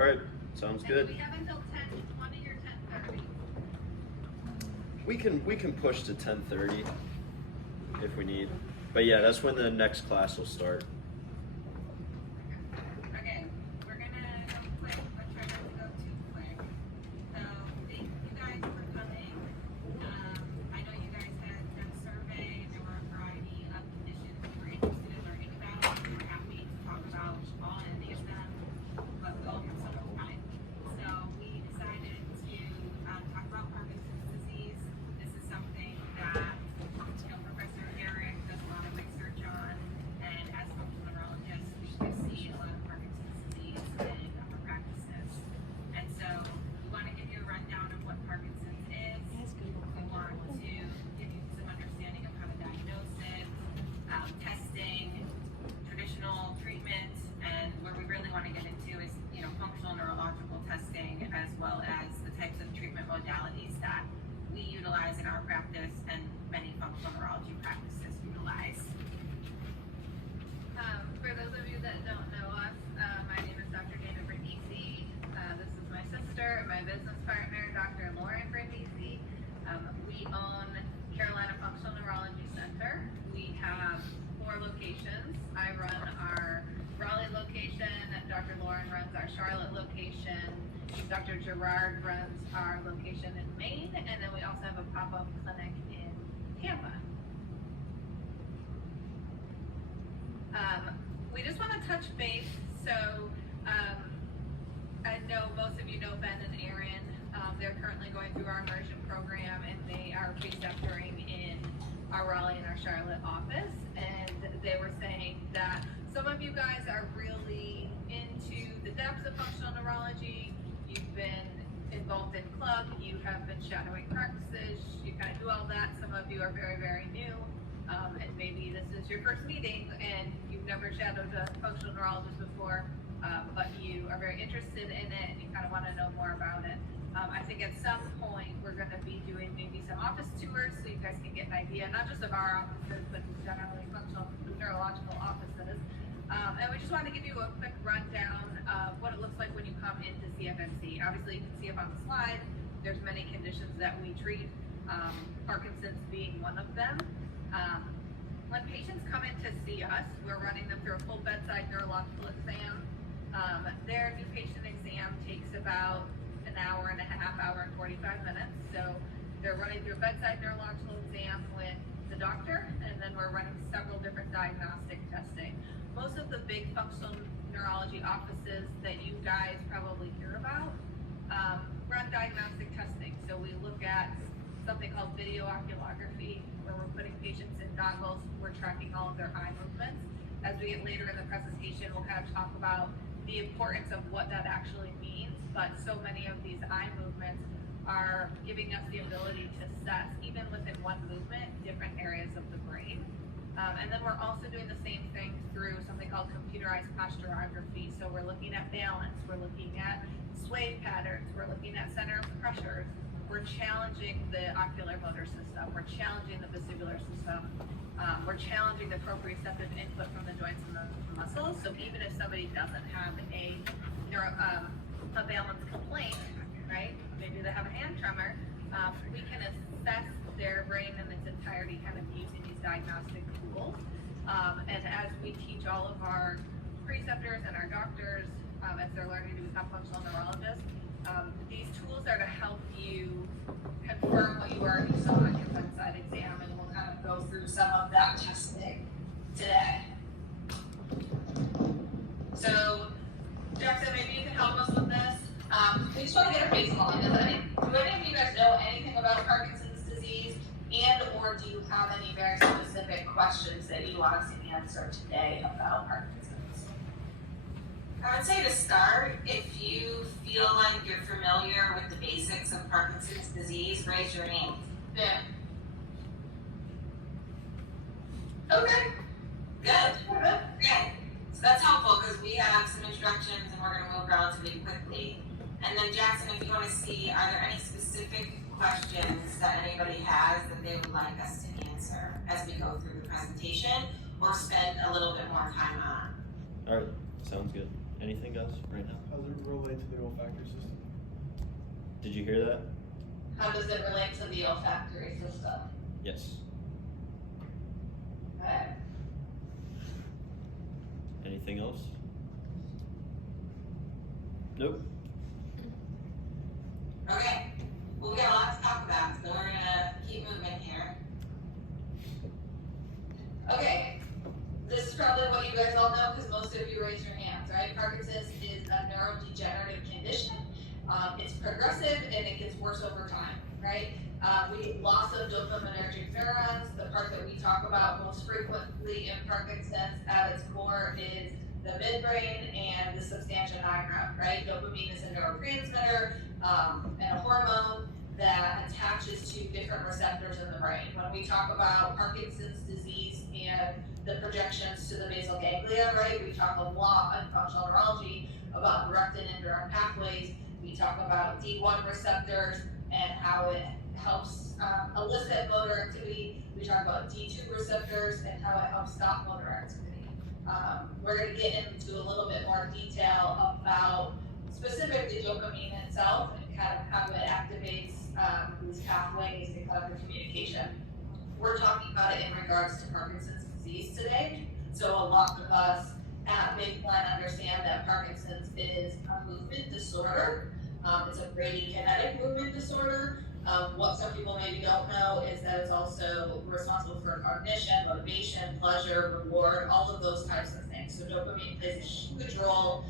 All right, sounds good. We have until 10:20 or 10:30. We can push to 10:30 if we need. But yeah, that's when the next class will start. Okay, we're gonna go quick, but try not to go too quick. So thank you guys for coming. I know you guys had done a survey. There were a variety of conditions you were interested in learning about. We're happy to talk about all any of them, but we all have so much time. So we decided to talk about Parkinson's disease. This is something that Professor Eric does a lot of research on, and as functional neurologists, we see a lot of Parkinson's disease in our practices. And so we want to give you a rundown of what Parkinson's is. We want to give you some understanding of how to diagnose it, testing, traditional treatment, and where we really want to get into is, functional neurological testing, as well as the types of treatment modalities that we utilize in our practice and many functional neurology practices utilize. For those of you that don't know us, my name is Dr. Dana Brindisi. This is my sister and my business partner, Dr. Lauren Brindisi. We own Carolina Functional Neurology Center. We have 4 locations. I run our Raleigh location, Dr. Lauren runs our Charlotte location, Dr. Gerard runs our location in Maine, and then we also have a pop-up clinic in Tampa. We just want to touch base. So I know most of you know Ben and Erin. They're currently going through our immersion program, and they are preceptoring in our Raleigh and our Charlotte office. And they were saying that some of you guys are really into the depths of functional neurology. You've been involved in club, you have been shadowing practices, you kind of do all that. Some of you are very, very new, and maybe this is your first meeting and you've never shadowed a functional neurologist before, but you are very interested in it and you kind of want to know more about it. I think at some point we're going to be doing maybe some office tours so you guys can get an idea, not just of our offices, but generally functional neurological offices. And we just want to give you a quick rundown of what it looks like when you come into CFNC. Obviously, you can see up on the slide, there's many conditions that we treat, Parkinson's being one of them. When patients come in to see us, we're running them through a full bedside neurological exam. Their new patient exam takes about an hour and a half, hour and 45 minutes. So they're running through a bedside neurological exam with the doctor, and then we're running several different diagnostic testing. Most of the big functional neurology offices that you guys probably hear about run diagnostic testing. So we look at something called video oculography, where we're putting patients in goggles, we're tracking all of their eye movements. As we get later in the presentation, we'll kind of talk about the importance of what that actually means, but so many of these eye movements are giving us the ability to assess, even within one movement, different areas of the brain. And then we're also doing the same thing through something called computerized posturography. So we're looking at balance, we're looking at sway patterns, we're looking at center of pressures, we're challenging the ocular motor system, we're challenging the vestibular system, we're challenging the proprioceptive input from the joints and the muscles. So even if somebody doesn't have a balance complaint, right? Maybe they have a hand tremor, we can assess their brain in its entirety kind of using these diagnostic tools. And as we teach all of our preceptors and our doctors, as they're learning to become functional neurologists, these tools are to help you confirm what you already saw in your bedside exam, and we'll kind of go through some of that testing today. So, Jackson, maybe you can help us with this. We just want to get a baseline. Do any of you guys know anything about Parkinson's disease, and or do you have any very specific questions that you want us to answer today about Parkinson's? I would say to start, if you feel like you're familiar with the basics of Parkinson's disease, raise your hand. Yeah. Okay, good. Okay, so that's helpful because we have some instructions and we're going to move relatively quickly. And then Jackson, if you want to see, are there any specific questions that anybody has that they would like us to answer as we go through the presentation or spend a little bit more time on? All right, sounds good. Anything else right now? How does it relate to the olfactory system? Did you hear that? How does it relate to the olfactory system? Yes. Okay. Anything else? Nope. Okay, well, we got a lot to talk about, so we're gonna keep moving here. Okay, this is probably what you guys all know because most of you raised your hands, right? Parkinson's is a neurodegenerative condition. It's progressive and it gets worse over time, right? We get loss of dopaminergic neurons. The part that we talk about most frequently in Parkinson's at its core is the midbrain and the substantia nigra, right? Dopamine is a neurotransmitter and a hormone that attaches to different receptors in the brain. When we talk about Parkinson's disease and the projections to the basal ganglia, right? We talk a lot in functional neurology about direct and indirect pathways. We talk about D1 receptors and how it helps elicit motor activity. We talk about D2 receptors and how it helps stop motor activity. We're going to get into a little bit more detail about specifically dopamine itself and kind of how it activates these pathways and kind of the communication. We're talking about it in regards to Parkinson's disease today. So a lot of us at Baseline understand that Parkinson's is a movement disorder. It's a bradykinetic movement disorder. What some people maybe don't know is that it's also responsible for cognition, motivation, pleasure, reward, all of those types of things. So dopamine plays a huge role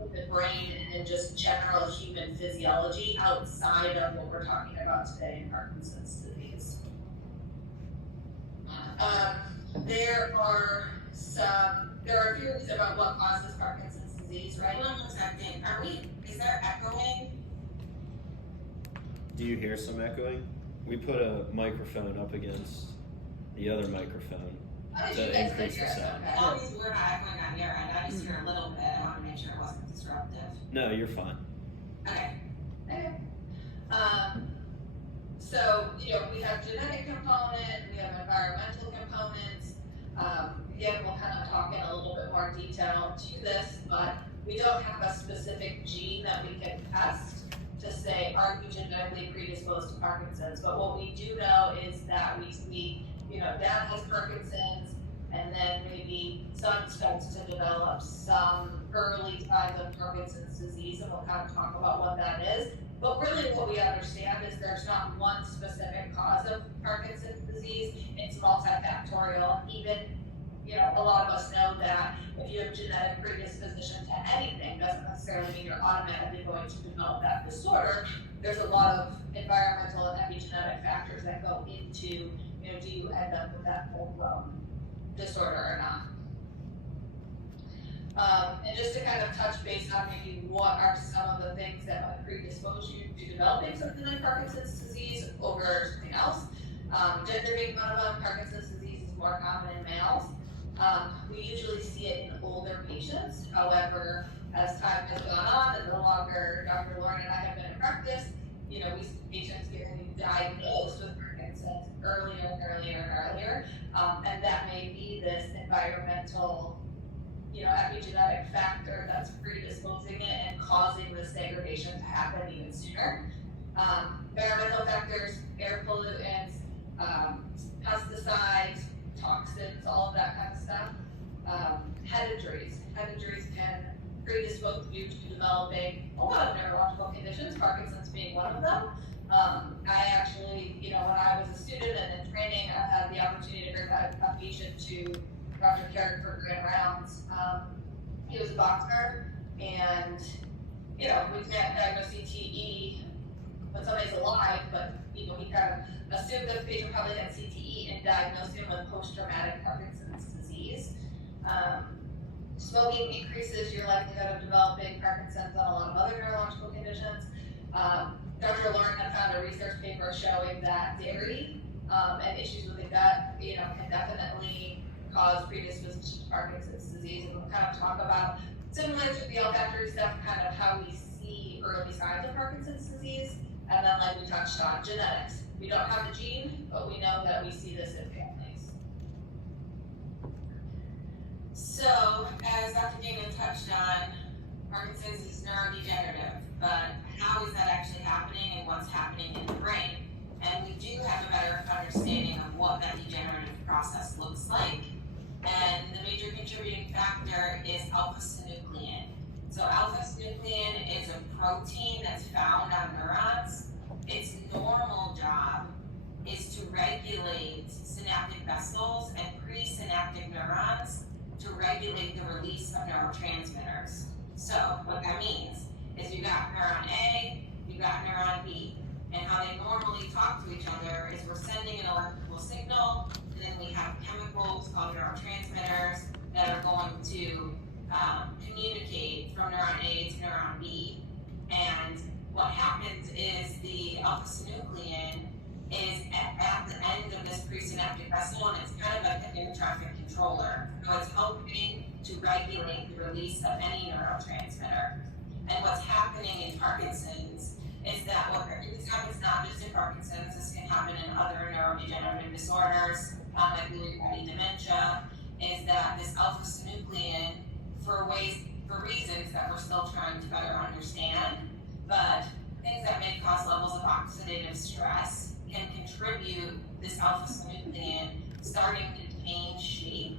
in the brain and in just general human physiology outside of what we're talking about today in Parkinson's disease. There are theories about what causes Parkinson's disease, right? Hold on a second, is there echoing? Do you hear some echoing? We put a microphone up against the other microphone How did you to guys increase hear the it? sound. Okay. As long as we're not echoing on your end, I just hear a little bit, I wanna make sure it wasn't disruptive. No, you're fine. Okay. Okay. So, we have genetic component, we have environmental components. Again, we'll kind of talk in a little bit more detail to this, but we don't have a specific gene that we can test to say, are you genetically predisposed to Parkinson's? But what we do know is that we see, dad has Parkinson's, and then maybe son starts to develop some early signs of Parkinson's disease, and we'll kind of talk about what that is. But really what we understand is there's not one specific cause of Parkinson's disease, it's multifactorial. Even, a lot of us know that if you have genetic predisposition to anything, doesn't necessarily mean you're automatically going to develop that disorder. There's a lot of environmental and epigenetic factors that go into, do you end up with that full-blown disorder or not? And just to kind of touch base on maybe what are some of the things that might predispose you to developing something like Parkinson's disease over something else. Gender being one of them, Parkinson's disease is more common in males. We usually see it in older patients. However, as time has gone on and the longer Dr. Lauren and I have been in practice, we see patients getting diagnosed with Parkinson's earlier and earlier. And that may be this environmental epigenetic factor that's predisposing it and causing this degradation to happen even sooner. Environmental factors, air pollutants, pesticides, toxins, all of that kind of stuff. Head injuries can predispose you to developing a lot of neurological conditions, Parkinson's being one of them. I actually, when I was a student and in training, I had the opportunity to bring a patient to Dr. Carrick for grand rounds. He was a boxer, and we can't diagnose CTE when somebody's alive, but he kind of assumed that the patient probably had CTE and diagnosed him with post-traumatic Parkinson's disease. Smoking increases your likelihood of developing Parkinson's and a lot of other neurological conditions. Dr. Lauren had found a research paper showing that dairy and issues with the gut, can definitely cause predisposition to Parkinson's disease, and we'll kind of talk about, similar to the olfactory stuff, kind of how we see early signs of Parkinson's disease, and then like we touched on, genetics. We don't have the gene, but we know that we see this in families. So, as Dr. Damon touched on, Parkinson's is neurodegenerative, but how is that actually happening and what's happening in the brain? And we do have a better understanding of what that degenerative process looks like. And the major contributing factor is alpha-synuclein. So alpha-synuclein is a protein that's found on neurons. Its normal job is to regulate synaptic vessels and presynaptic neurons to regulate the release of neurotransmitters. So what that means is you got neuron A, you got neuron B, and how they normally talk to each other is we're sending an electrical signal, and then we have chemicals called neurotransmitters that are going to communicate from neuron A to neuron B. And what happens is the alpha-synuclein is at the end of this presynaptic vessel, and it's kind of like an air traffic controller. So it's helping to regulate the release of any neurotransmitter. And what's happening in Parkinson's is that this happens not just in Parkinson's, this can happen in other neurodegenerative disorders, like Lewy body dementia, is that this alpha-synuclein, for reasons that we're still trying to better understand, but things that may cause levels of oxidative stress can contribute this alpha-synuclein starting to change shape.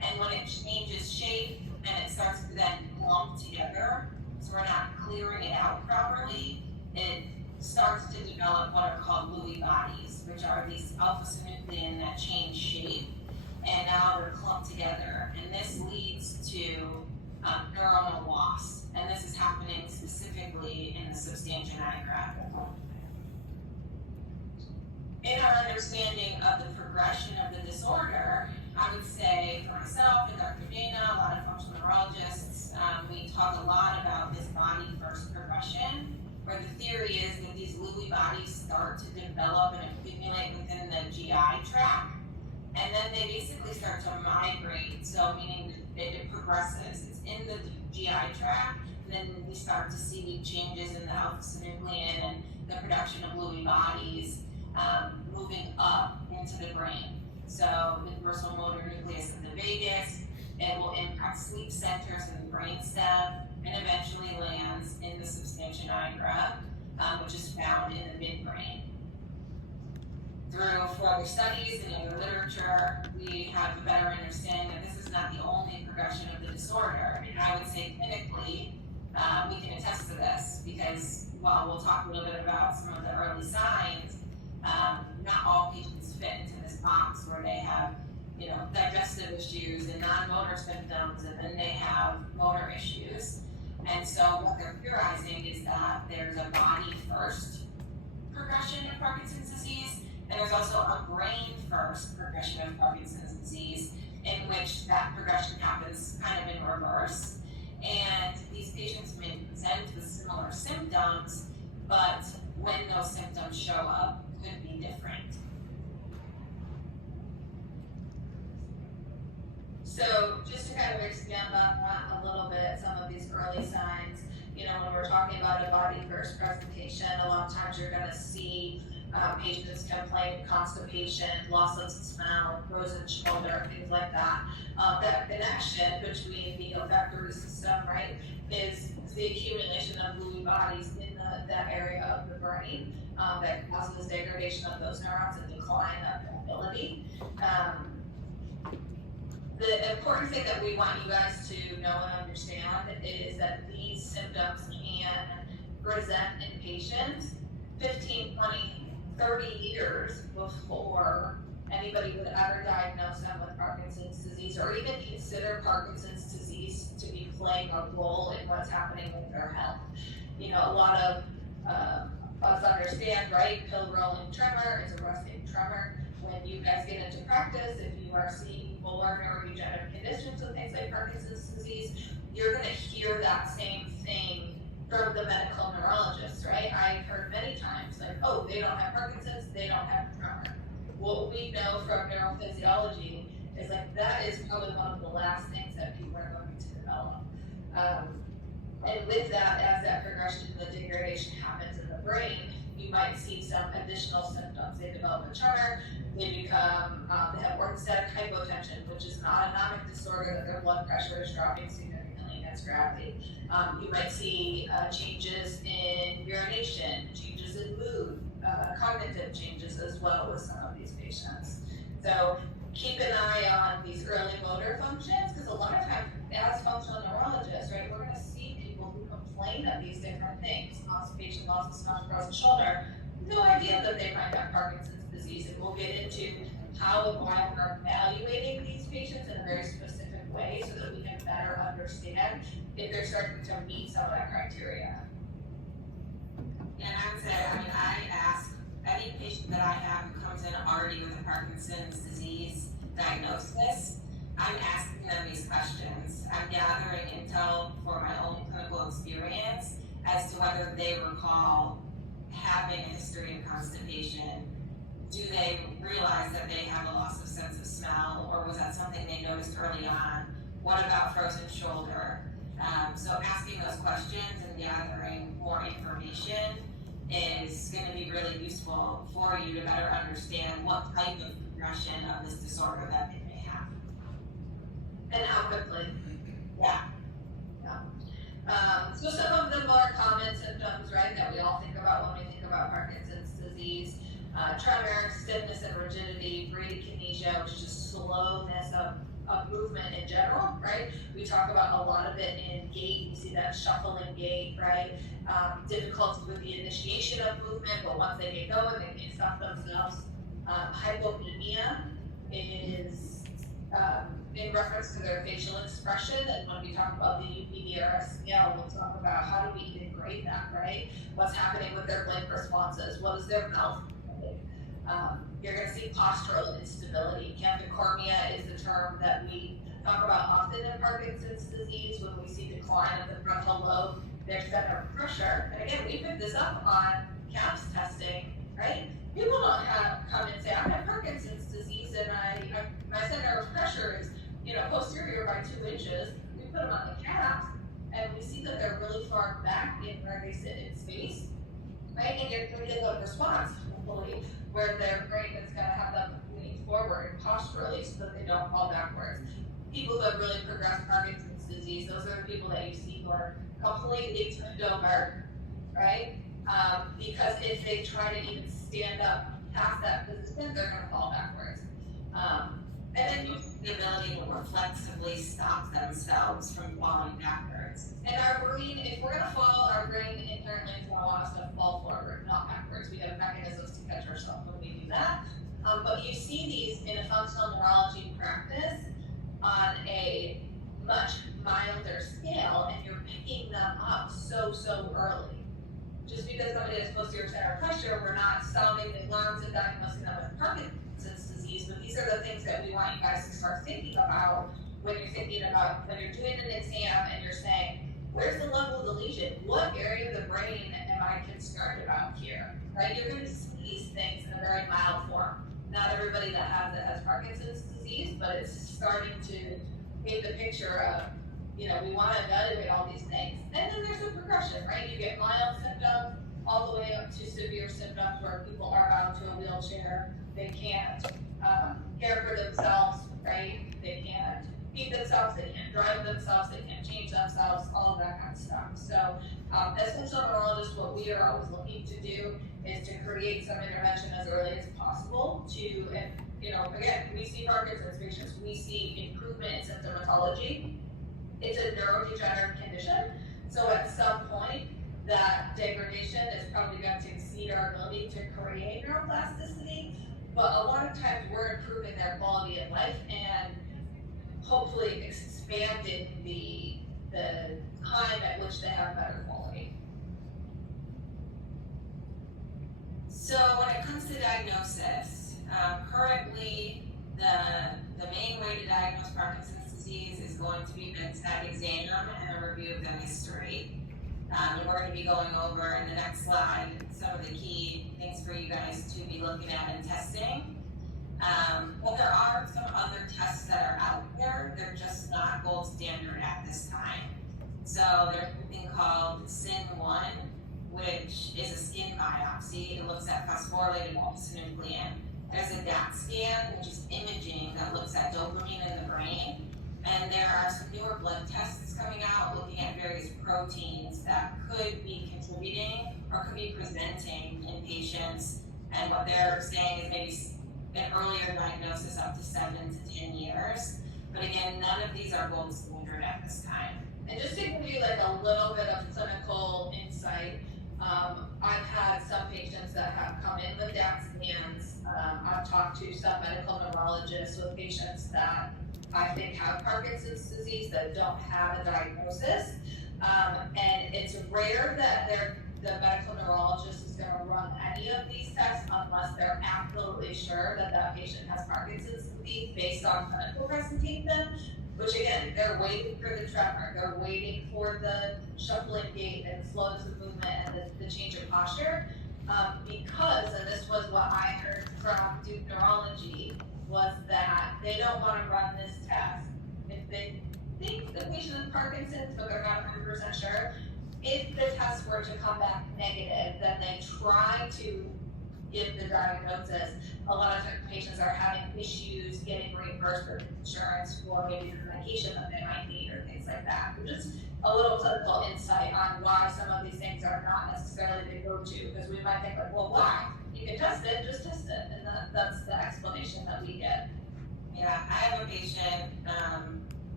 And when it changes shape and it starts to then clump together, so we're not clearing it out properly, it starts to develop what are called Lewy bodies, which are these alpha-synuclein that change shape, and now they're clumped together. And this leads to neuronal loss, and this is happening specifically in the substantia nigra. In our understanding of the progression of the disorder, I would say for myself and Dr. Dana, a lot of functional neurologists, we talk a lot about this body first progression, where the theory is that these Lewy bodies start to develop and accumulate within the GI tract, and then they basically start to migrate, so meaning it progresses. It's in the GI tract, and then we start to see changes in the alpha-synuclein and the production of Lewy bodies moving up into the brain. So the dorsal motor nucleus of the vagus, it will impact sleep centers in the brainstem, and eventually lands in the substantia nigra, which is found in the midbrain. Through further studies and other literature, we have a better understanding that this is not the only progression of the disorder. And I would say clinically, we can attest to this, because while we'll talk a little bit about some of the early signs, not all patients fit into this box where they have, digestive issues and non-motor symptoms, and then they have motor issues. And so what they're theorizing is that there's a body first progression of Parkinson's disease, and there's also a brain first progression of Parkinson's disease, in which that progression happens kind of in reverse. And these patients may present with similar symptoms, but when those symptoms show up, could be different. So just to kind of expand on that a little bit, some of these early signs, when we're talking about a body first presentation, a lot of times you're going to see patients complain constipation, loss of smell, frozen shoulder, things like that. That connection between the olfactory system, right, is the accumulation of Lewy bodies in that area of the brain that causes degradation of those neurons and decline of ability. The important thing that we want you guys to know and understand is that these symptoms can present in patients 15, 20, 30 years before anybody would ever diagnose them with Parkinson's disease, or even consider Parkinson's disease to be playing a role in what's happening with their health. A lot of us understand, right? Pill-rolling tremor is a resting tremor. When you guys get into practice, if you are seeing fuller neurodegenerative conditions with things like Parkinson's disease, you're going to hear that same thing from the medical neurologists, right? I've heard many times, like, oh, they don't have Parkinson's, they don't have tremor. What we know from neurophysiology is that is probably one of the last things that people are going to develop. And with that, as that progression, the degradation happens in the brain, you might see some additional symptoms. They develop a tremor, they become, they have orthostatic hypotension, which is an autonomic disorder that their blood pressure is dropping significantly. against gravity. You might see changes in urination, changes in mood, cognitive changes as well with some of these patients. So keep an eye on these early motor functions, because a lot of times as functional neurologists, right, we're gonna see people who complain of these different things, constipation, loss of smell, frozen shoulder, no idea that they might have Parkinson's disease, and we'll get into how and why we're evaluating these patients in a very specific way so that we can better understand if they're starting to meet some of that criteria. And I would say, I ask any patient that I have who comes in already with a Parkinson's disease diagnosis, I'm asking them these questions. I'm gathering intel for my own clinical experience as to whether they recall having a history of constipation. Do they realize that they have a loss of sense of smell, or was that something they noticed early on? What about frozen shoulder? So asking those questions and gathering more information is going to be really useful for you to better understand what type of progression of this disorder that they may have. And how quickly. Yeah. So some of the more common symptoms, right, that we all think about when we think about Parkinson's disease, tremor, stiffness and rigidity, bradykinesia, which is just slowness of movement in general, right? We talk about a lot of it in gait. We see that shuffling gait, right? Difficulty with the initiation of movement, but once they get going, they can't stop themselves. Hypomimia is in reference to their facial expression, and when we talk about the UPDRS scale, we'll talk about how do we integrate that, right? What's happening with their blink responses? What is their mouth doing? You're going to see postural instability. Canticormia is the term that we talk about often in Parkinson's disease when we see decline of the frontal lobe, their center of pressure. And again, we picked this up on CAPS testing, right? People don't come and say, I have Parkinson's disease and my center of pressure is, posterior by 2 inches. We put them on the CAPS and we see that they're really far back in where they sit in space, right? And you're going to get a response, hopefully, where their brain is going to have them lean forward posturally so that they don't fall backwards. People who have really progressed Parkinson's disease, those are the people that you see who are completely turned over, right? Because if they try to even stand up past that position, they're going to fall backwards. And then you The ability to reflexively stop themselves from falling backwards. And our brain, if we're gonna fall, our brain inherently is gonna want us to fall forward, not backwards. We have mechanisms to catch ourselves when we do that. But you see these in a functional neurology practice on a much milder scale, and you're picking them up so early. Just because somebody has posterior center pressure, we're not sounding the alarms and diagnosing them with Parkinson's disease, but these are the things that we want you guys to start thinking about when you're doing an exam and you're saying, where's the level of the lesion? What area of the brain am I concerned about here? Right? You're going to see these things in a very mild form. Not everybody that has it has Parkinson's disease, but it's starting to paint the picture of, we want to evaluate all these things. And then there's a progression, right? You get mild symptoms all the way up to severe symptoms where people are bound to a wheelchair. They can't care for themselves, right? They can't feed themselves, they can't drive themselves, they can't change themselves, all of that kind of stuff. So as functional neurologists, what we are always looking to do is to create some intervention as early as possible to, and again, we see Parkinson's patients, we see improvement in symptomatology. It's a neurodegenerative condition, so at some point, that degradation is probably going to exceed our ability to create neuroplasticity, but a lot of times we're improving their quality of life and hopefully expanding the time at which they have better quality. So when it comes to diagnosis, currently the main way to diagnose Parkinson's disease is going to be bedside exam and a review of the history. And we're going to be going over in the next slide some of the key things for you guys to be looking at and testing. But there are some other tests that are out there. They're just not gold standard at this time. So there's something called SIN1, which is a skin biopsy. It looks at phosphorylated alpha-synuclein. There's a DAT scan, which is imaging that looks at dopamine in the brain. And And there are some newer blood tests coming out looking at various proteins that could be contributing or could be presenting in patients. And what they're saying is maybe an earlier diagnosis up to 7 to 10 years. But again, none of these are gold standard at this time. And just to give you like a little bit of clinical insight, I've had some patients that have come in with DAT scans. I've talked to some medical neurologists with patients that I think have Parkinson's disease that don't have a diagnosis. And it's rare that the medical neurologist is going to run any of these tests unless they're absolutely sure that that patient has Parkinson's disease based on clinical presentation. Which again, they're waiting for the tremor, they're waiting for the shuffling gait and slowness of movement and the change of posture. Because, and this was what I heard from Duke Neurology, was that they don't want to run this test if they think the patient has Parkinson's, but they're not 100% sure. If the test were to come back negative, then they try to give the diagnosis. A lot of patients are having issues getting reimbursed with insurance for maybe the medication that they might need or things like that. Just a little clinical insight on why some of these things are not necessarily the go-to, because we might think like, well, why? You can test it, just test it, and that's the explanation that we get. Yeah, I have a patient,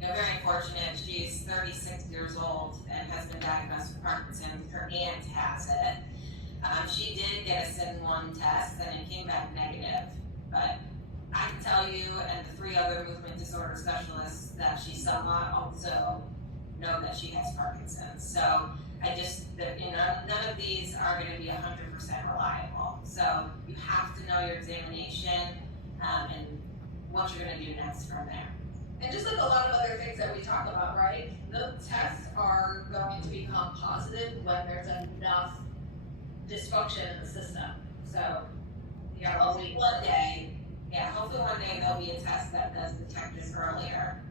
very unfortunate. She's 36 years old and has been diagnosed with Parkinson's. Her aunt has it. She did get a SIN1 test and it came back negative, but I can tell you and the 3 other movement disorder specialists that she saw also know that she has Parkinson's. So none of these are going to be 100% reliable. So you have to know your examination and what you're going to do next from there. And just like a lot of other things that we talk about, right? The tests are going to become positive when there's enough dysfunction in the system. So, yeah, hopefully one day there'll be a test that does detect this earlier.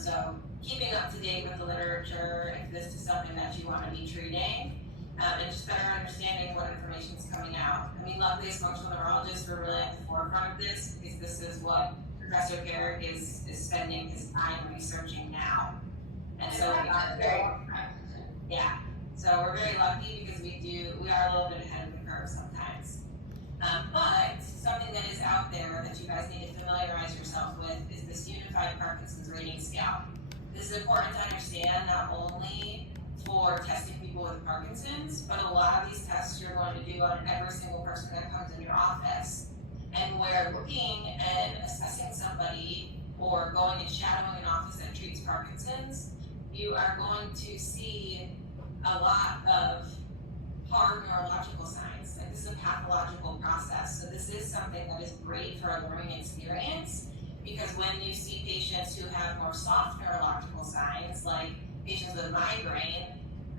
So keeping up to date with the literature, if this is something that you want to be treating, and just better understanding what information is coming out. I mean, luckily as functional neurologists, we're really at the forefront of this because this is what Professor Garrick is spending his time researching now. And so so we're very lucky because we are a little bit ahead of the curve sometimes. But something that is out there that you guys need to familiarize yourself with is this Unified Parkinson's Rating Scale. This is important to understand not only for testing people with Parkinson's, but a lot of these tests you're going to do on every single person that comes in your office. And where looking and assessing somebody or going and shadowing an office that treats Parkinson's, you are going to see a lot of hard neurological signs. Like this is a pathological process. So this is something that is great for a learning experience because when you see patients who have more soft neurological signs, like patients with migraine,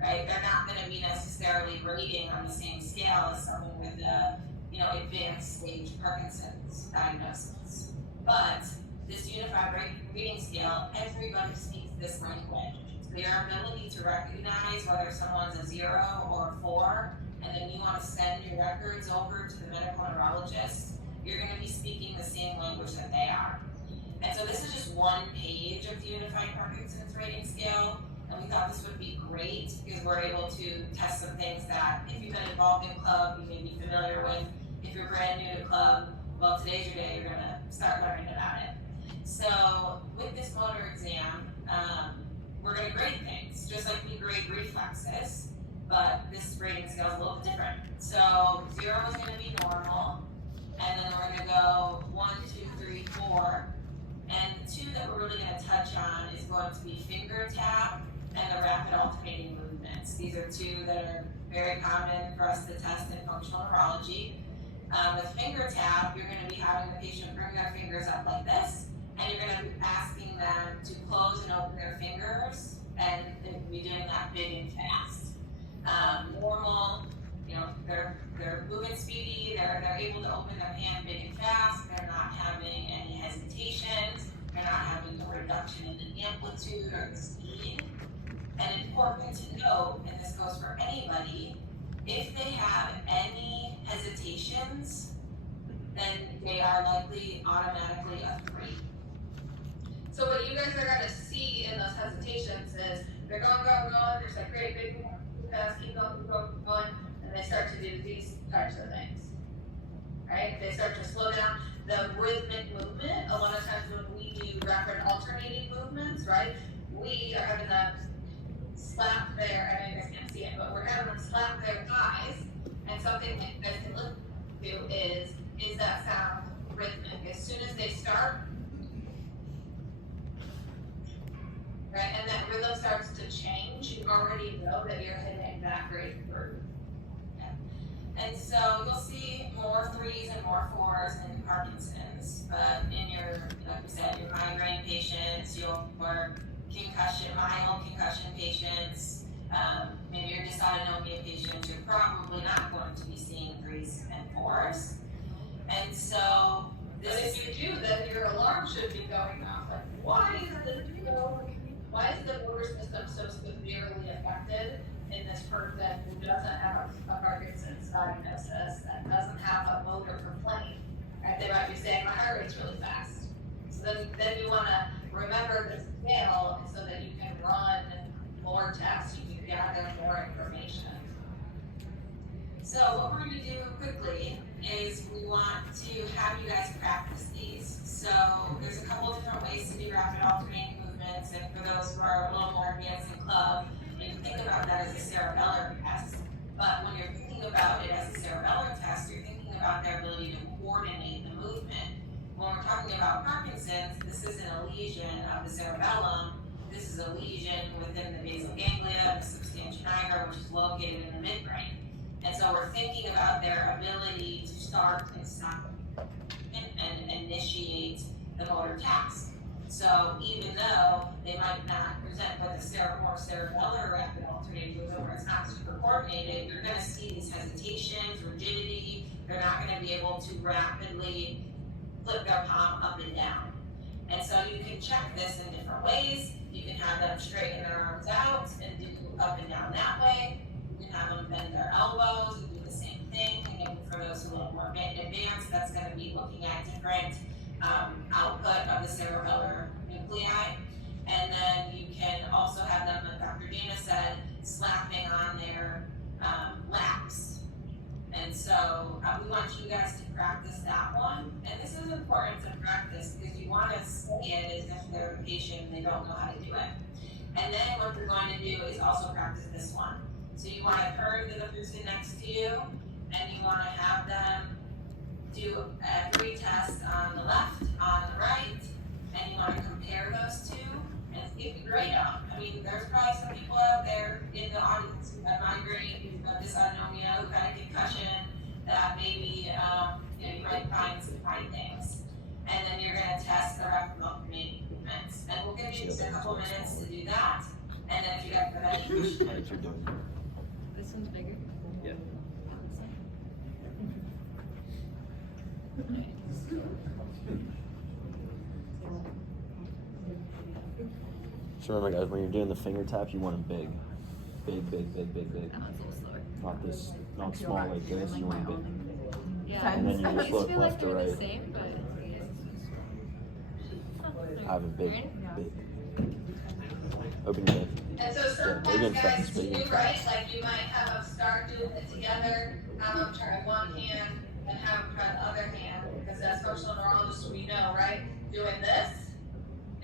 right, they're not going to be necessarily rating on the same scale as someone with a advanced stage Parkinson's diagnosis. But this unified rating scale, everybody speaks this language. Their ability to recognize whether someone's a 0 or a 4, and then you want to send your records over to the medical neurologist, you're going to be speaking the same language that they are. And so this is just one page of the Unified Parkinson's Rating Scale, and we thought this would be great because we're able to test some things that if you've been involved in club, you may be familiar with. If you're brand new to club, well, today's your day, you're going to start learning about it. So with this motor exam, we're going to grade things, just like we grade reflexes, but this rating scale is a little bit different. So 0 is going to be normal, and then we're going to go 1, 2, 3, 4, and the 2 that we're really going to touch on is going to be finger tap and the rapid alternating movements. These are 2 that are very common for us to test in functional neurology. With finger tap, you're going to be having the patient bring their fingers up like this, and you're going to be asking them to close and open their fingers, and they'll be doing that big and fast. Normal, they're moving speedy, they're able to open their hand big and fast, they're not having any hesitations, they're not having a reduction in the amplitude or the speed. And important to note, and this goes for anybody, if they have any hesitations, then they are likely automatically a 3. So what you guys are going to see they're going, there's like great big, fast, keep going, and they start to do these types of things. Right? They start to slow down the rhythmic movement. A lot of times when we do rapid alternating movements, right, we are having them slap their, I know you guys can't see it, but we're having them slap their thighs, and something that you guys can look to is that sound rhythmic. As soon as they start, right, and that rhythm starts to change, you already know that you're hitting that great groove. And so you'll see more 3s and more 4s in Parkinson's, but in your, like we said, your migraine patients, your concussion, mild concussion patients, maybe your dysautonomia patients, you're probably not going to be seeing 3s and 4s. And so But if you do, then your alarm should be going off. Like, why is the motor system so severely affected in this person who doesn't have a Parkinson's diagnosis, that doesn't have a motor complaint? Right? They might be saying, my heart rate's really fast. So then you want to remember this scale so that you can run more tests, you can gather more information. So what we're going to do quickly is we want to have you guys practice these. So there's a couple different ways to do rapid alternating movements, and for those who are a little more advanced in club, you can think about that as a cerebellar test. But when you're thinking about it as a cerebellar test, you're thinking about their ability to coordinate the movement. When we're talking about Parkinson's, this isn't a lesion of the cerebellum. This is a lesion within the basal ganglia, the substantia nigra, which is located in the midbrain. And so we're thinking about their ability to start and stop and initiate the motor task. So even though they might not present with a more cerebellar rapid alternating movement where it's not super coordinated, you're going to see these hesitations, rigidity. They're not going to be able to rapidly flip their palm up and down. And so you can check this in different ways. You can have them straighten their arms out and do up and down that way. You can have them bend their elbows and do the same thing. Again, for those who are a little more advanced, that's going to be looking at different output of the cerebellar nuclei. And then you can also have them, like Dr. Dana said, slapping on their laps. And so we want you guys to practice that one. And this is important to practice because you want to say it as if they're a patient and they don't know how to do it. And then what you're going to do is also practice this one. So you want to turn to the person next to you and you want to have them do every test on the left, on the right, and you want to compare those two and see if you grade them. I mean, there's probably some people out there in the audience who have migraine, who have dysautonomia, who had a concussion, that maybe you might find some fine things. And then you're going to test the rapid alternating movements. And we'll give you just a couple minutes to do that. And then if you have any questions, you're doing. This one's bigger. Yeah. So remember, guys, when you're doing the finger tap, you want it big. Big, big, big, big, big. That one's a little slower. Not this, not small like this, you want it big. Yeah, And then you I just used to look feel like left they or were the right. same, but Have it big, Right? big. Open your head. And so big sometimes and guys fast, big too, and right, fast. like you might have them start doing it together, have them try one hand and have them try the other hand, because as functional neurologists we know, right, doing this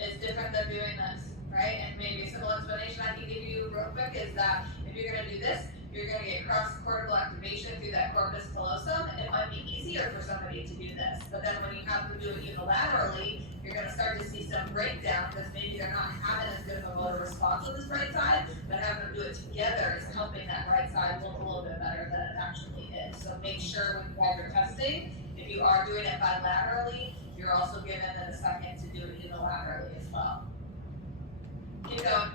is different than doing this, right? And maybe a simple explanation I can give you real quick is that if you're gonna do this, you're gonna get cross-cortical activation through that corpus callosum. It might be easier for somebody to do this, but then when you have to do it unilaterally, you're gonna start to see some breakdown because maybe they're not having as good of a motor response on this right side, but having them do it together is helping that right side look a little bit better than it actually is. So make sure when you guys are testing, if you are doing it bilaterally, you're also given then a second to do it unilaterally as well. Keep going.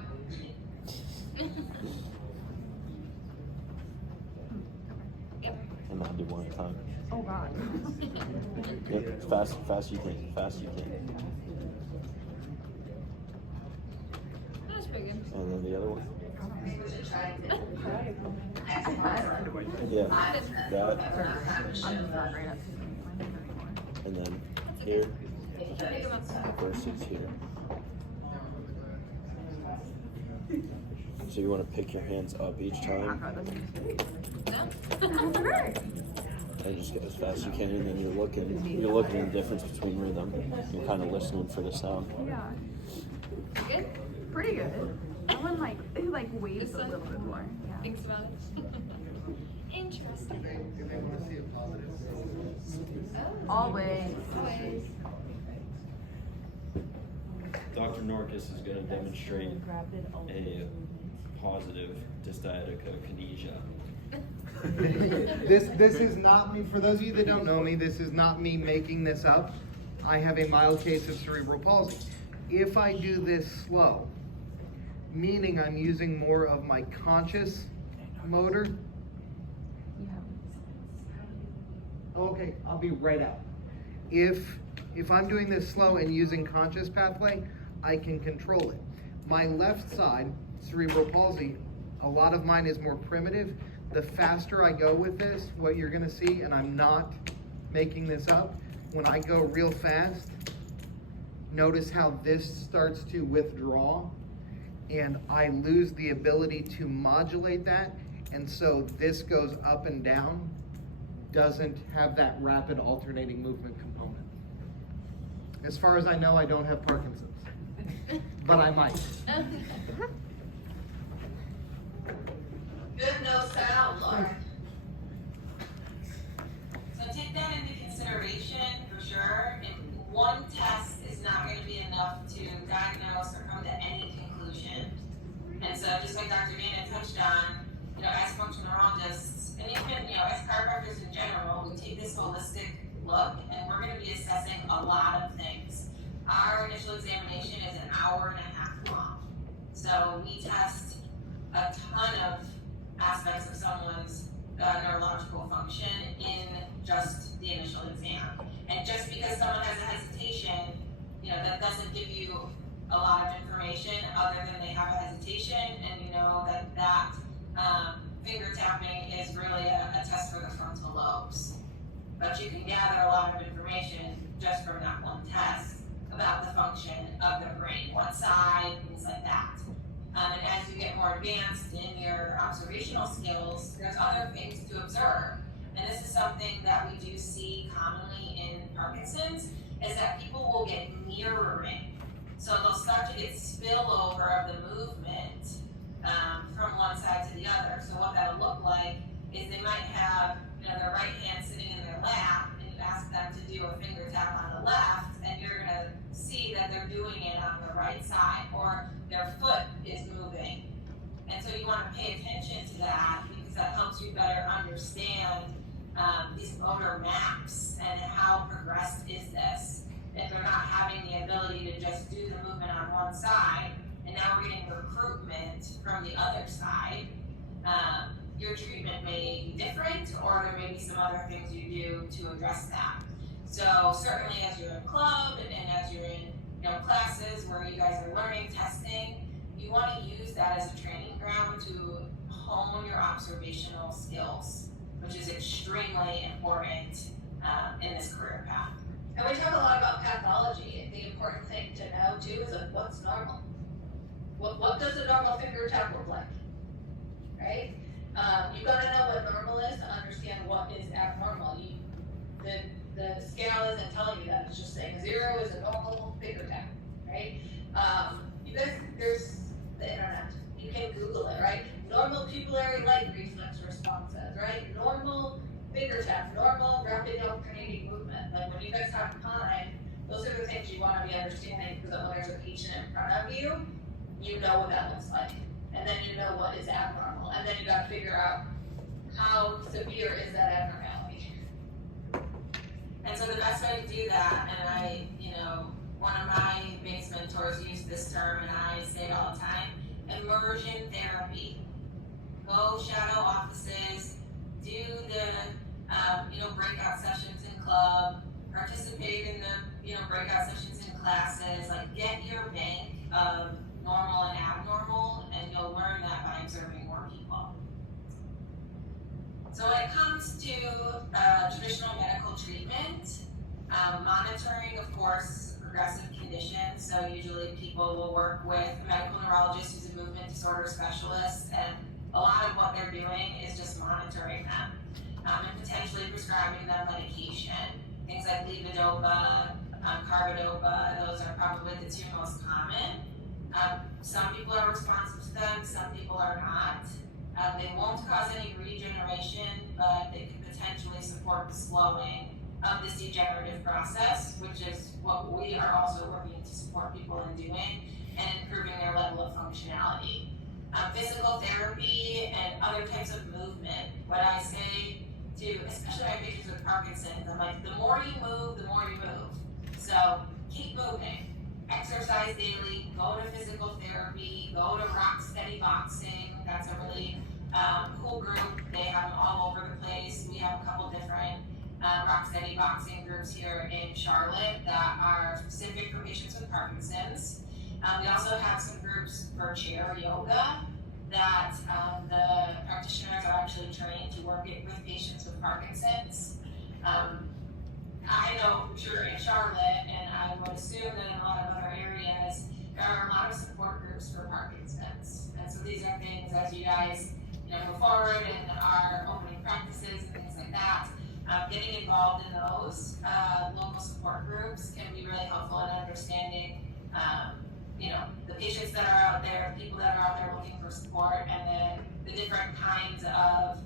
And I'll do one at a time. oh god. Yep, fast you can, fast you can. That's pretty good. And then the other one. We should try to. Yeah, that. And then here versus here. So you want to pick your hands up each time and just get as fast as you can, and then you're looking at the difference between rhythm. You're kind of listening for the sound. Yeah. Good? Pretty good. That one like waves a little bit more. Yeah. Thinks about it. Interesting. Do they want to see a positive? Always. Always. Dr. Norkus is going to demonstrate a positive dysdiadochokinesia. This is not me. For those of you that don't know me, this is not me making this up. I have a mild case of cerebral palsy. If I do this slow, meaning I'm using more of my conscious motor. Okay, I'll be right out. If I'm doing this slow and using conscious pathway, I can control it. My left side, cerebral palsy, a lot of mine is more primitive. The faster I go with this, what you're gonna see, and I'm not making this up, when I go real fast, notice how this starts to withdraw, and I lose the ability to modulate that, and so this goes up and down, doesn't have that rapid alternating movement component. As far as I know, I don't have Parkinson's, but I might. Good no sound, Lauren. So take that into consideration for sure. And one test is not going to be enough to diagnose or come to any conclusion. And so just like Dr. Dana touched on, as functional neurologists, and even, as chiropractors in general, we take this holistic look and we're going to be assessing a lot of things. Our initial examination is an hour and a half long. So we test a ton of aspects of someone's neurological function in just the initial exam. And just because someone has a hesitation, that doesn't give you a lot of information other than they have a hesitation, and you know that finger tapping is really a test for the frontal lobes. But you can gather a lot of information just from that one test about the function of the brain, what side, things like that. And as you get more advanced in your observational skills, there's other things to observe. And this is something that we do see commonly in Parkinson's, is that people will get mirroring. So they'll start to get spillover of the movement from one side to the other. So what that'll look like is they might have their right hand sitting in their lap, and you ask them to do a finger tap on the left, and you're going to see that they're doing it on the right side, or their foot is moving. And so you want to pay attention to that, because that helps you better understand these motor maps and how progressed is this. If they're not having the ability to just do the movement on one side, and now we're getting recruitment from the other side, your treatment may be different, or there may be some other things you do to address that. So certainly as you're in club and as you're in classes where you guys are learning, testing, you want to use that as a training ground to hone your observational skills, which is extremely important in this career path. And we talk a lot about pathology, and the important thing to know too is what's normal. What does a normal finger tap look like, right? You gotta know what normal is to understand what is abnormal. The scale isn't telling you that, it's just saying 0 is a normal finger tap, right? You guys, there's the internet, you can Google it, right? Normal pupillary light reflex responses, right? Normal finger tap, normal rapid alternating movement. Like when you guys have time, those are the things you want to be understanding, because when there's a patient in front of you, you know what that looks like. And then you know what is abnormal. And then you got to figure out how severe is that abnormality. And so the best way to do that, and one of my biggest mentors used this term, and I say it all the time, immersion therapy. Go shadow offices, do the breakout sessions in club, participate in the breakout sessions in classes, like get your bank of normal and abnormal, and you'll learn that by observing more people. So when it comes to traditional medical treatment, monitoring, of course, progressive conditions conditions. So usually people will work with a medical neurologist who's a movement disorder specialist, and a lot of what they're doing is just monitoring them and potentially prescribing them medication. Things like levodopa, carbidopa, those are probably the two most common. Some people are responsive to them, some people are not. They won't cause any regeneration, but they can potentially support the slowing of this degenerative process, which is what we are also working to support people in doing, and improving their level of functionality. Physical therapy and other types of movement, what I say to, especially my patients with Parkinson's, I'm like, the more you move, the more you move. So keep moving, exercise daily, go to physical therapy, go to rock steady boxing. That's a really cool group. They have them all over the place. We have a couple different rock steady boxing groups here in Charlotte that are specific for patients with Parkinson's. We also have some groups for chair yoga that the practitioners are actually trained to work with patients with Parkinson's. I know for sure in Charlotte, and I would assume that in a lot of other areas, there are a lot of support groups for Parkinson's. And so these are things as you guys move forward and are opening practices and things like that. Getting involved in those local support groups can be really helpful in understanding the patients that are out there, people that are out there looking for support, and then the different kinds of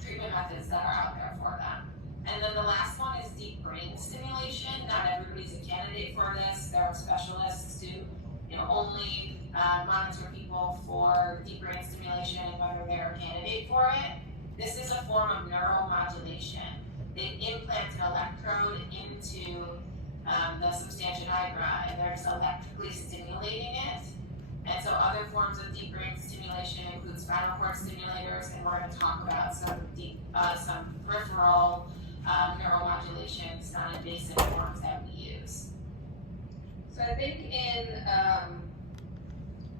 treatment methods that are out there for them. And then the last one is deep brain stimulation. Not everybody's a candidate for this. There are specialists who only monitor people for deep brain stimulation and whether they're a candidate for it. This is a form of neuromodulation. They implant an electrode into the substantia nigra, and they're just electrically stimulating it. And so other forms of deep brain stimulation include spinal cord stimulators, and we're going to talk about some peripheral neuromodulation, non-invasive forms that we use. So I think in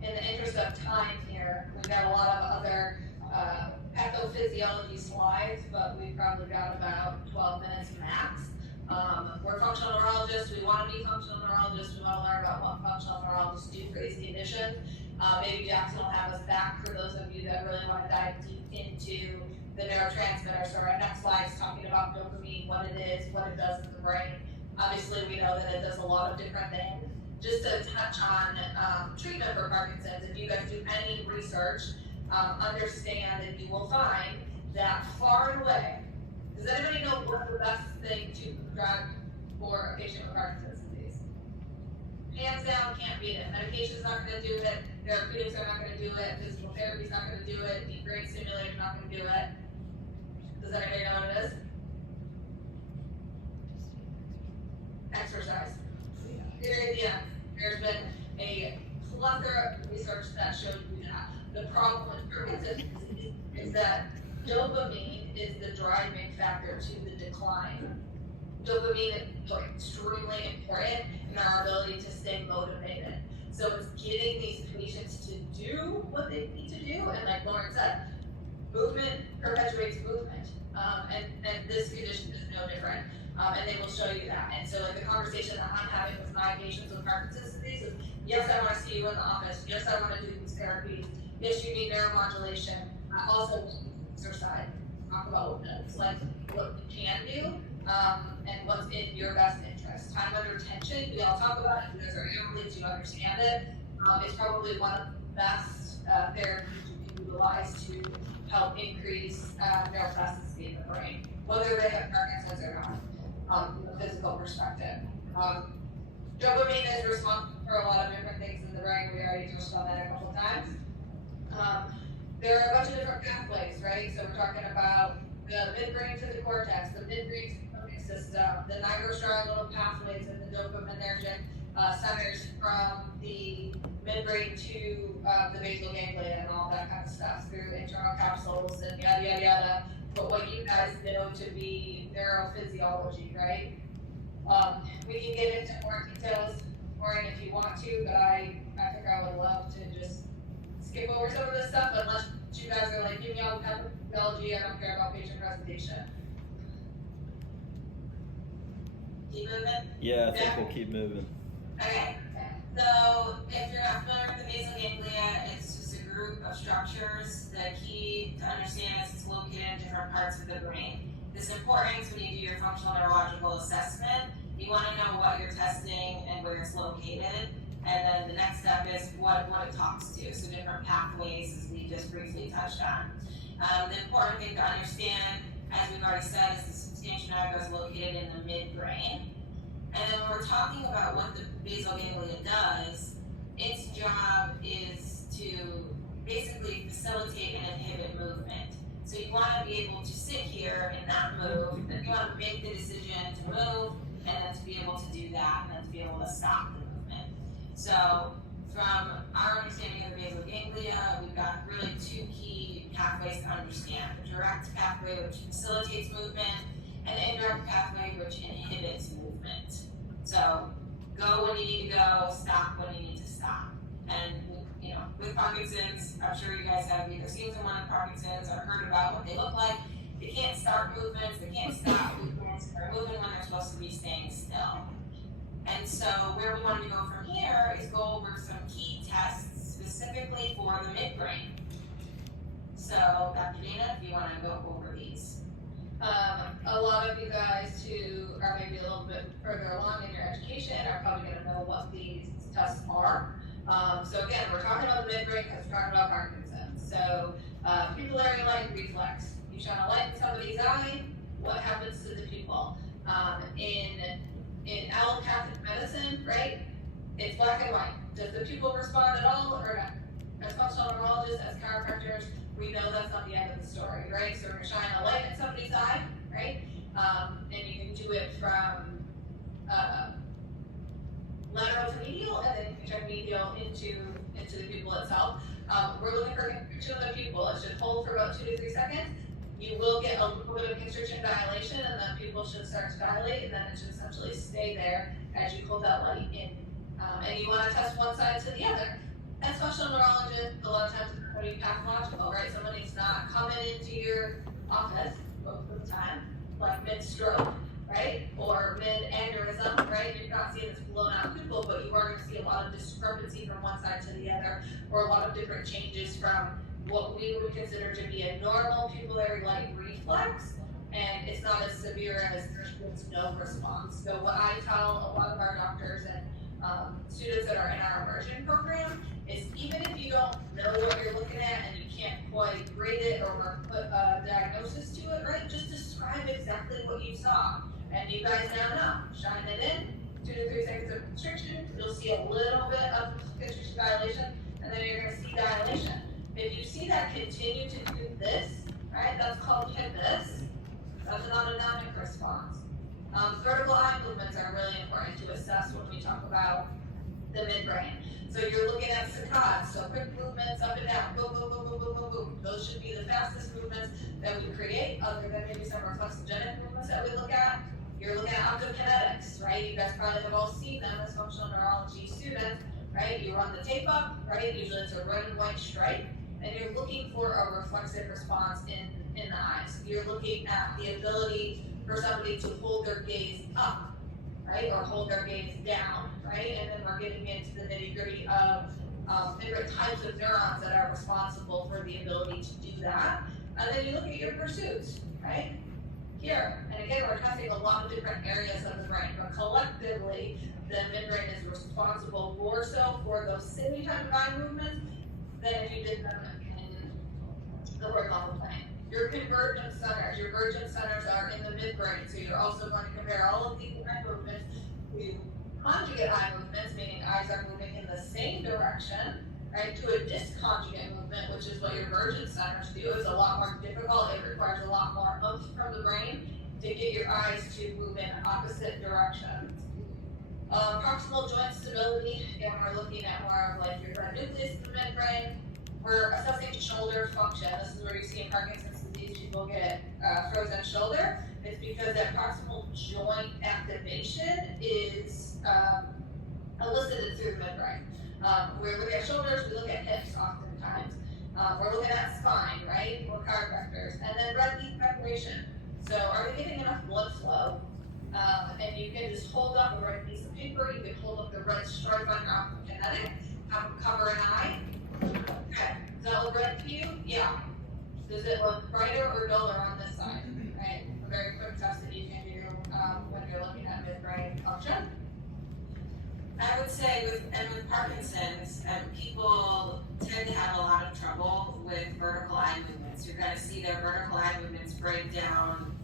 the interest of time here, we've got a lot of other pathophysiology slides, but we've probably got about 12 minutes max. We're functional neurologists. We want to be functional neurologists. We want to learn about what functional neurologists do for these conditions. Maybe Jackson will have us back for those of you that really want to dive deep into the neurotransmitters. So our next slide is talking about dopamine, what it is, what it does in the brain. Obviously, we know that it does a lot of different things. Just to touch on treatment for Parkinson's, if you guys do any research, understand that you will find that far and away, does anybody know what the best thing to prescribe for a patient with Parkinson's disease? Hands down, can't beat it. Medication's not going to do it. Therapeutics are not going to do it. Physical therapy's not going to do it. Deep brain stimulator's not going to do it. Does anybody know what it is? Exercise. There's been a plethora of research that shows you that. The problem with Parkinson's disease is that dopamine is the driving factor to the decline. Dopamine is extremely important in our ability to stay motivated. So it's getting these patients to do what they need to do, and like Lauren said, movement perpetuates movement, and this condition is no different. And they will show you that. And so like the conversation that I'm having with my patients with Parkinson's disease is, yes, I want to see you in the office. Yes, I want to do these therapies. Yes, you need neuromodulation. I also exercise. Talk about what we can do and what's in your best interest. Time under tension, we all talk about it. You guys are athletes, you understand it. It's probably one of the best therapies you can utilize to help increase neuroplasticity in the brain, whether they have Parkinson's or not. From a physical perspective. Dopamine is responsible for a lot of different things in the brain. We already touched on that a couple times. There are a bunch of different pathways, right? So we're talking about the midbrain to the cortex, the midbrain to the limbic system, the nigrostriatal pathways and the dopaminergic centers from the midbrain to the basal ganglia and all that kind of stuff through internal capsules and yada yada yada. But what you guys know to be neurophysiology, right? We can get into more details, Maureen, if you want to, but I think I would love to just skip over some of this stuff unless you guys are like, give me all the pathophysiology, I don't care about patient presentation. Keep moving? Yeah, I think we'll keep moving. Okay, so if you're not familiar with the basal ganglia, it's just a group of structures. The key to understand is it's located in different parts of the brain. This is important when you do your functional neurological assessment. You want to know what you're testing and where it's located. And then the next step is what it talks to. So different pathways, as we just briefly touched on. The important thing to understand, as we've already said, is the substantia nigra is located in the midbrain. And then when we're talking about what the basal ganglia does, its job is to basically facilitate and inhibit movement. So you want to be able to sit here and not move, and you want to make the decision to move, and then to be able to do that, and then to be able to stop the movement. So from our understanding of the basal ganglia, we've got really two key pathways to understand. The direct pathway, which facilitates movement, and the indirect pathway, which inhibits movement. So go when you need to go, stop when you need to stop. And you know, with Parkinson's, I'm sure you guys have either seen someone with Parkinson's or heard about what they look like. They can't start movements, they can't stop movements, they're moving when they're supposed to be staying still. And so where we wanted to go from here is go over some key tests specifically for the midbrain. So Dr. Dana, if you want to go over these. A lot of you guys who are maybe a little bit further along in your education are probably going to know what these tests are. So again, we're talking about the midbrain because we're talking about Parkinson's. So pupillary light reflex. You shine a light in somebody's eye, what happens to the pupil? In allopathic medicine, right? It's black and white. Does the pupil respond at all or not? As functional neurologists, as chiropractors, we know that's not the end of the story, right? So we're gonna shine a light in somebody's eye, right? And you can do it from lateral to medial, and then you can turn medial into the pupil itself. We're looking for constriction of the pupil. It should hold for about 2 to 3 seconds. You will get a little bit of constriction dilation, and then pupil should start to dilate, and then it should essentially stay there as you pull that light in. And you want to test one side to the other. As functional neurologists, a lot of times it's going to be pathological, right? Somebody's not coming into your office most of the time, like mid-stroke, right? Or mid-aneurysm, right? You're not seeing this blown out pupil, but you are going to see a lot of discrepancy from one side to the other, or a lot of different changes from what we would consider to be a normal pupillary light reflex, and it's not as severe as there's no response. So what I tell a lot of our doctors and students that are in our immersion program is even if you don't know what you're looking at and you can't quite grade it or put a diagnosis to it, right, just describe exactly what you saw. And you guys now know, shine it in, 2 to 3 seconds of constriction, you'll see a little bit of constriction dilation, and then you're gonna see dilation. If you see that continue to do this, right, that's called hypus. That's an autonomic response. Vertical eye movements are really important to assess when we talk about the midbrain. So you're looking at saccades, so quick movements up and down, boom, boom, boom, boom, boom, boom, boom. Those should be the fastest movements that we create, other than maybe some reflexogenic movements that we look at. You're looking at optokinetics, right? You guys probably have all seen them as functional neurology students, right? You run the tape up, right? Usually it's a red and white stripe, and you're looking for a reflexive response in the eyes. You're looking at the ability for somebody to hold their gaze up, right? Or hold their gaze down, right? And then we're getting into the nitty gritty of different types of neurons that are responsible for the ability to do that. And then you look at your pursuits, right? Here, and again, we're testing a lot of different areas of the brain, but collectively, the midbrain is responsible more so for those same type of eye movements than if you did them in the horizontal plane. Your convergent centers are in the midbrain, so you're also going to compare all of these eye movements to conjugate eye movements, meaning eyes are moving in the same direction, right, to a disconjugate movement, which is what your convergent centers do. It's a lot more difficult. It requires a lot more oomph from the brain to get your eyes to move in opposite directions. Proximal joint stability, again, we're looking at more of like your red nucleus in the midbrain. We're assessing shoulder function. This is where you see in Parkinson's disease people get frozen shoulder. It's because that proximal joint activation is elicited through the midbrain. We look at shoulders, we look at hips oftentimes. We're looking at spine, right? We're chiropractors. And then red leaf preparation. So are we getting enough blood flow And you can just hold up a red piece of paper, you can hold up the red stripe on your optokinetic, have them cover an eye. Okay, does that look red to you? Yeah. Does it look brighter or duller on this side? Right, a very quick test that you can do when you're looking at midbrain function. I would say with Parkinson's, people tend to have a lot of trouble with vertical eye movements. You're going to see their vertical eye movements break down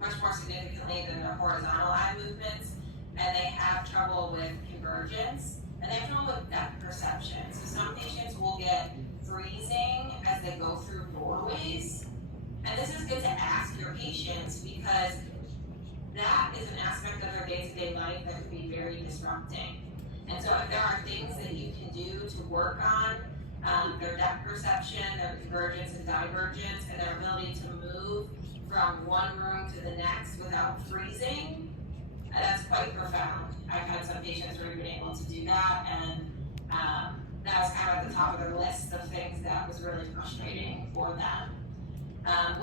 much more significantly than their horizontal eye movements, and they have trouble with convergence, and they have trouble with depth perception. So some patients will get freezing as they go through doorways, and this is good to ask your patients because that is an aspect of their day-to-day life that can be very disrupting. And so if there are things that you can do to work on their depth perception, their convergence and divergence, and their ability to move from one room to the next without freezing, that's quite profound. I've had some patients who have been able to do that, and that was kind of at the top of their list of things that was really frustrating for them.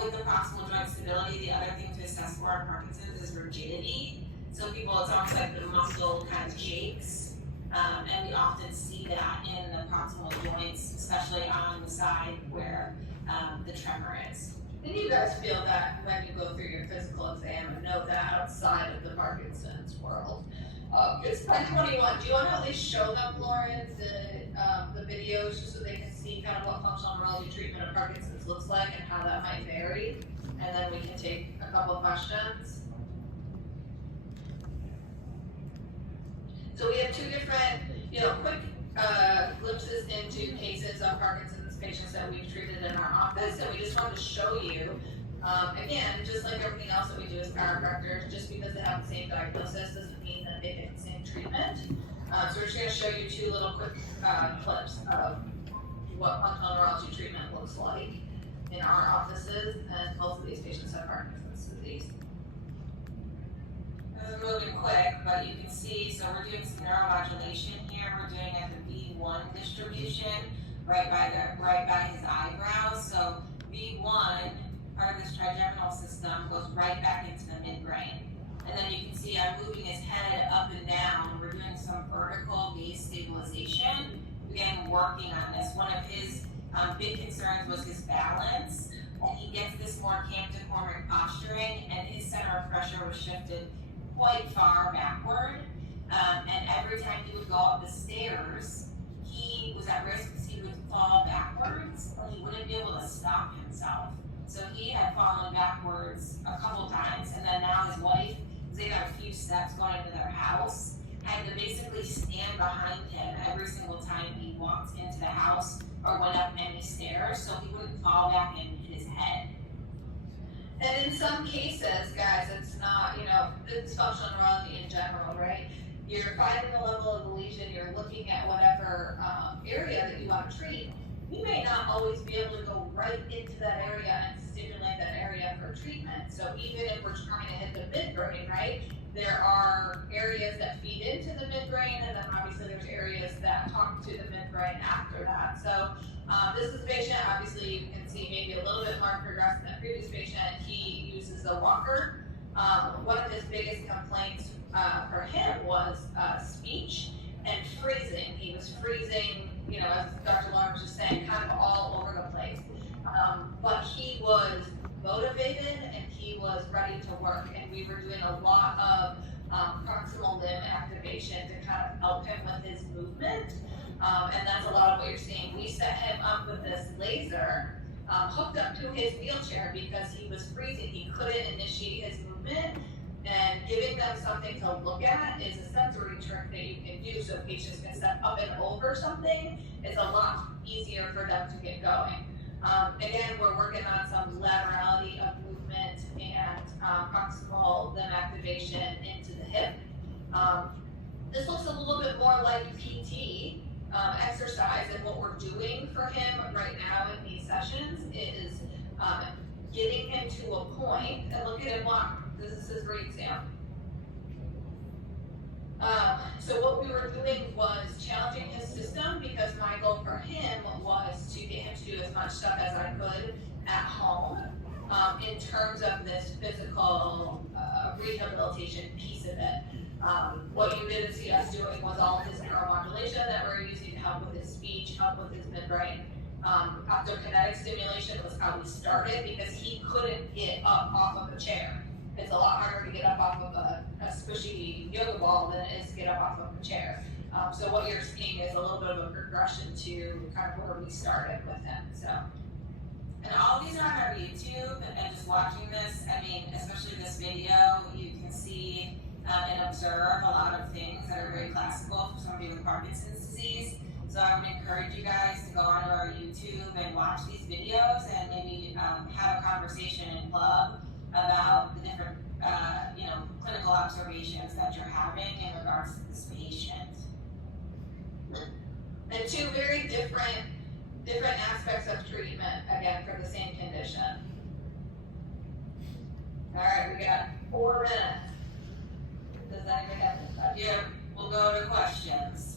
With the proximal joint stability, the other thing to assess for in Parkinson's is rigidity. So people, it's almost like the muscle kind of shakes, and we often see that in the proximal joints, especially on the side where the tremor is. And you guys feel that when you go through your physical exam and know that outside of the Parkinson's world. It's 2021. Do you want to at least show them, Lauren, the videos just so they can see kind of what functional neurology treatment of Parkinson's looks like and how that might vary? And then we can take a couple of questions. So we have two different, quick glimpses into cases of Parkinson's patients that we've treated in our office, and we just wanted to show you, again, just like everything else that we do as chiropractors, just because they have the same diagnosis doesn't mean that they get the same treatment. So we're just going to show you two little quick clips of what functional neurology treatment looks like in our offices, and both of these patients have Parkinson's disease. This is moving quick, but you can see, so we're doing some neuromodulation here. We're doing at the V1 distribution, right by his eyebrows. So V1, part of this trigeminal system, goes right back into the midbrain. And then you can see I'm moving his head up and down. We're doing some vertical gaze stabilization. Again, working on this. One of his big concerns was his balance. And he gets this more camptocormic posturing, and his center of pressure was shifted quite far backward. And every time he would go up the stairs, he was at risk because he would fall backwards, or he wouldn't be able to stop himself. So he had fallen backwards a couple times, and then now his wife, because they got a few steps going into their house, had to basically stand behind him every single time he walked into the house or went up any stairs, so he wouldn't fall back and hit his head. And in some cases, guys, it's not, it's functional neurology in general, right? You're finding the level of the lesion, you're looking at whatever area that you want to treat. You may not always be able to go right into that area and stimulate that area for treatment. So even if we're trying to hit the midbrain, right, there are areas that feed into the midbrain, and then obviously there's areas that talk to the midbrain after that. So this is a patient, obviously you can see maybe a little bit more progressed than the previous patient. He uses a walker. One of his biggest complaints for him was speech and freezing. He was freezing, as Dr. Lauren was just saying, kind of all over the place. But he was motivated and he was ready to work, and we were doing a lot of proximal limb activation to kind of help him with his movement. And that's a lot of what you're seeing. We set him up with this laser hooked up to his wheelchair because he was freezing. He couldn't initiate his movement. And giving them something to look at is a sensory trick that you can do so patients can step up and over something. It's a lot easier for them to get going. Again, we're working on some laterality of movement and proximal limb activation into the hip. This looks a little bit more like PT exercise, and what we're doing for him right now in these sessions is getting him to a point, and look at him walk. This is his re-exam. So what we were doing was challenging his system, because my goal for him was to get him to do as much stuff as I could at home in terms of this physical rehabilitation piece of it. What you didn't see us doing was all of his neuromodulation that we're using to help with his speech, help with his midbrain. Optokinetic stimulation was how we started because he couldn't get up off of a chair. It's a lot harder to get up off of a squishy yoga ball than it is to get up off of a chair. So what you're seeing is a little bit of a progression to kind of where we started with him, so. And all of these are on our YouTube, and just watching this, I mean, especially this video, you can see and observe a lot of things that are very classical for somebody with Parkinson's disease. So I would encourage you guys to go onto our YouTube and watch these videos and maybe have a conversation in club about the different, clinical observations that you're having in regards to this patient. And two very different aspects of treatment, again, for the same condition. All right, we got 4 minutes. Does anybody have any questions? Yeah, we'll go to questions.